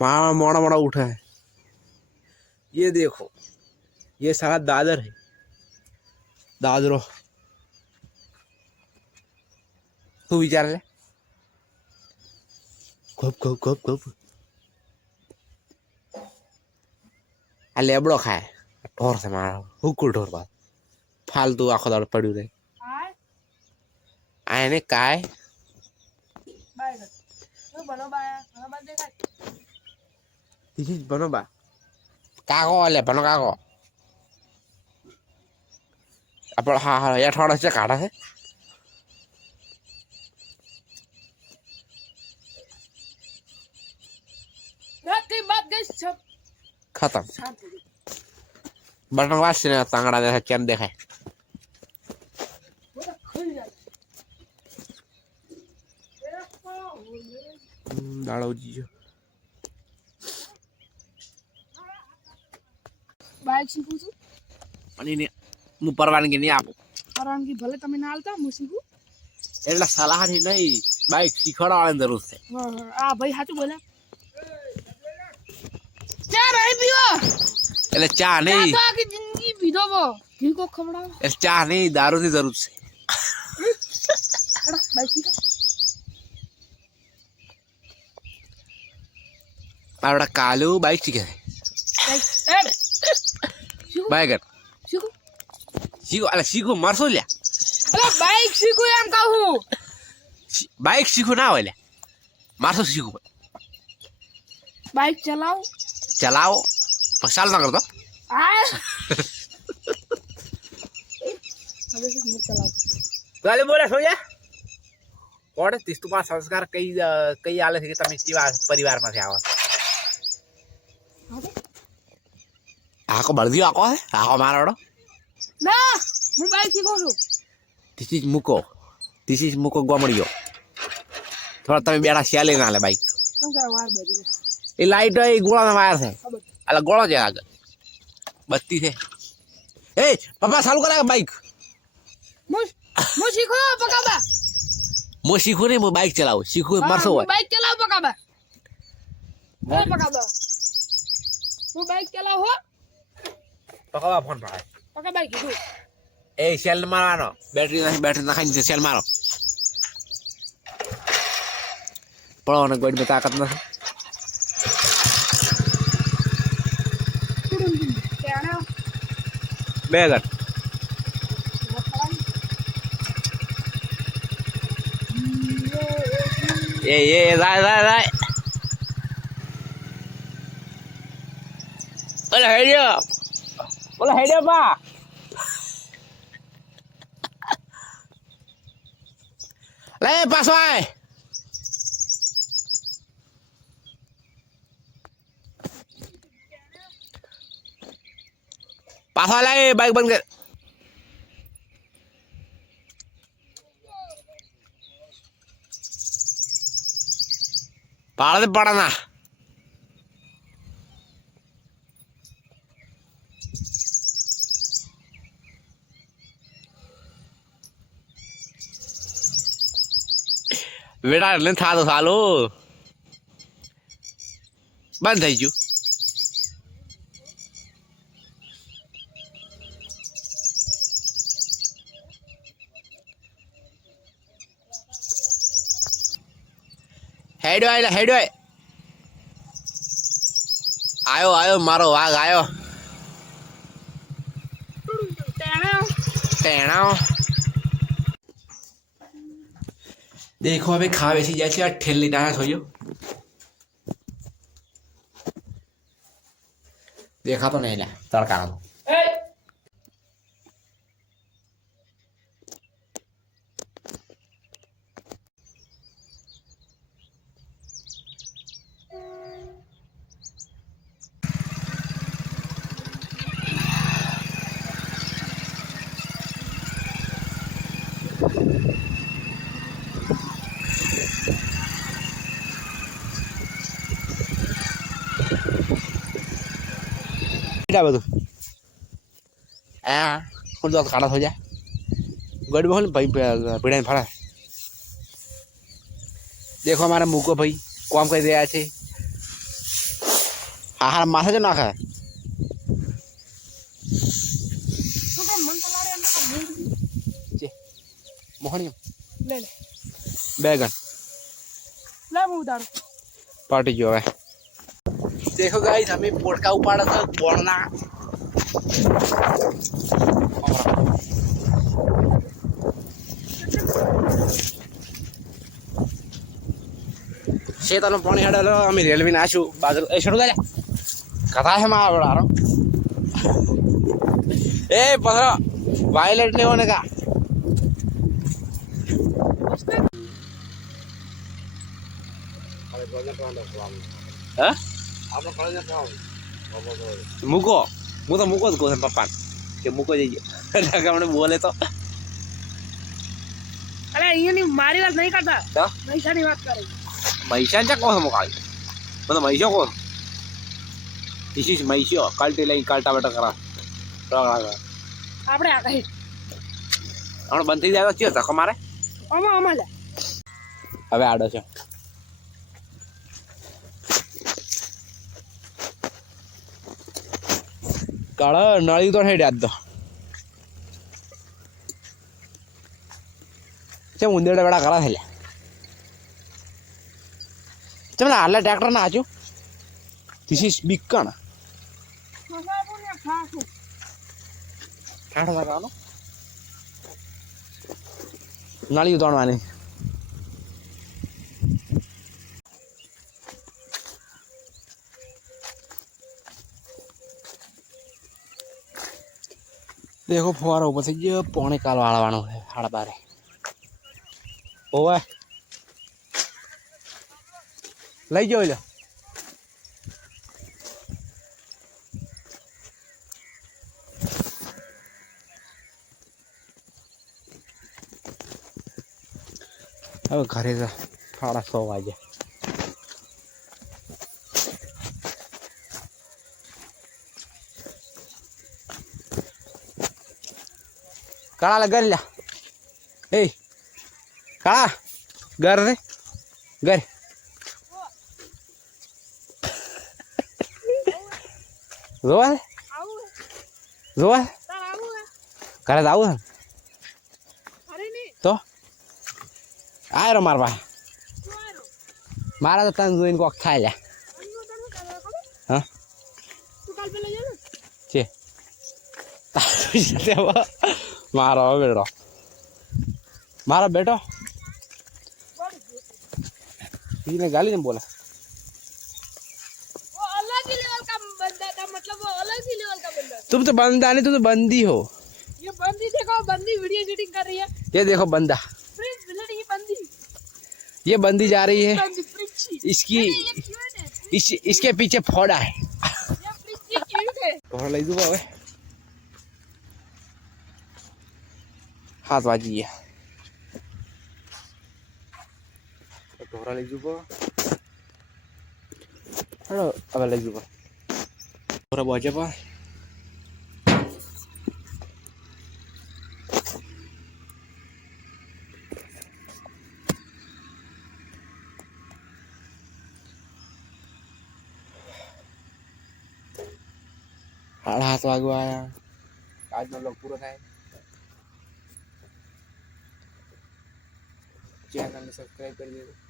वहाँ मोड़ा मोड़ा उठा है। ये देखो, ये सारा दादर है, दादरो। तू विचार ले। खूब खूब खूब खूब आ लेबड़ो खाए ढोर से मारा हुकुल ढोर बात फालतू आखो दाड़ पड़ू रे आए ने काय बनो बा कागो वाले बनो कागो अपन हाँ हाँ यार थोड़ा सा काटा है खत्म बटन वाश ने तांगड़ा देखा चैम देखा दाड़ो जी बाइक सीखું છું અને ને હું પરવાનગી નહીં આપું પરવાનગી ભલે તમે ના આલતા હું શીખું એટલે સલાહ ની નહીં બાઈક શીખવાડવાની જરૂર છે આ ભાઈ સાચું બોલે ચા રહી પીવો એટલે ચા નહીં તો આખી જિંદગી પીધો બો ઘી કો ખવડાવો એટલે ચા નહીં દારૂની જરૂર છે બાઈક શીખો આપડા કાલુ બાઈક શીખે બાઈક શીખો શીખો અલે શીખો મારશો લ્યા અરે બાઈક શીખું એમ કહું બાઈક શીખો ના હોય લ્યા મારશો શીખો બાઈક ચલાવો ચલાવો પણ ચાલ ના કરતો આ હવે હું ચલાવું ગાલી બોલે સોયા કોણ તિસ્તુમાં સંસ્કાર કઈ કઈ આલે છે કે તમે કેવા પરિવારમાંથી આવો આકો બળદીઓ આકો હે આકો મારોડો ના હું બાઈક શીખું છું ધીસ ઇઝ મૂકો ગોમડીઓ થોડા તમે બેડા શેલે ના લે બાઈક શું કરે વાર બજરો એ લાઈટ એ ગોળાનો વાયર છે ખબર એટલે ગોળો છે આગળ બત્તી છે એ પપ્પા ચાલુ કરાય બાઈક હું શીખો પકાબા હું શીખું નહીં હું બાઈક ચલાવું શીખું મારશો હોય બાઈક ચલાવ પકાબા હો પકાબા હું બાઈક ચલાવ હો પકવા ફોન પકડાય પકા બાઈક કીધું એ સેલ મારવાનો બેટરી નાખીને સેલ મારો પડવાનો ગોડમાં તાકાત નથી બે ગટ એ જાય ઓલે હેડ્યો બા લે પાછો આય પાછો લે બાઈક બંધ કર પાડે પડના વેડા એટલે થાતો સાલો બંધ થઈ ગયું હેડો આયો મારો વાઘ આયો ટેણા देखो अबे खा बेची जैसे ठेली ना है सोयो देखा तो नहीं ला तड़का ना બધું હા ખુદ ખાડા થઈ જાય ગડબો હોય ને ભાઈ ભીડા ફળા देखो हमारा मुको भाई काम कर रहा है હા માથે જ નાખે શું કામ મન તો લાડે અંદર છે મોહણી લે લે બેગન લે હું ઉતારું પાટી ગયો હવે देखो गाइस हमें पोटका उपाड़ा था बोलना शेतानो पानी हडालो हमें रेलवे नाशु बाजू ए छोड़ जा कथा है मां बड़ारो ए पथरा वायलेट नहीं होने का हाँ મૂકો હું તો મૂકો જ કહું છું પપ્પા કે મૂકો જઈએ હમણે બોલે તો અરે અહીંયાની મારી વાત નહીં કરતા તો પૈસાની વાત કરે મૈસાન ચા કહો મુકાવી હું તો મૈસો કહું ધીસ ઇઝ મૈસો કાલટી લઈ કાલટા બેટા કરા આપણે આ કહી હમણાં બંધ થઈ જાય તો ચિયો ધક્કો મારે આમાં લે હવે આડો છે કાળા નળી તો હેડ્યા જ તો ચમ ઉંદેડા વેડા કરા થયેલા ચમ આટલા ટ્રેક્ટર ના આચું ધીસ ઇઝ બિગ કણ ઠાઠ લગાવવાનો નળી ઉતારવાની देखो फुवारा ऊपर से ये पौने काल वाળવાનો है 12:30 ओए લઈ જાવ લે હવે ઘરે જા 6:30 વાગે કાળા ઘર લ્યા એ કાળા ઘર રે ઘર જોવા જોવા ઘરે આવું તો આય રો મારવા મારા તો તને જોઈને કોક થાય લ્યા હા છે મારો બેટો મારો બેટો इसने गाली नहीं बोला वो अलग ही लेवल का बंदा था मतलब वो अलग ही लेवल का बंदा तुम तो बंदा नहीं तुम तो बंदी हो ये बंदी देखो बंदी वीडियो शूटिंग कर रही है ये देखो बंदा प्रिंस विलन ये बंदी ये बंदी जा रही है बंदी प्रिंसी इसकी ये क्यूट है इसके पीछे फोड़ा है ये प्रिंसी क्यूट है तो लई दूंगा હવે हाथ बाजी है ઢોરા લઈ જુઓ હેલો હવે લઈ જુઓ ઢોરા બોજે પર સાડા 7 વાગવા આયા આજનો બ્લોગ પૂરો થાય ચેનલને સબસ્ક્રાઇબ કરી દેજો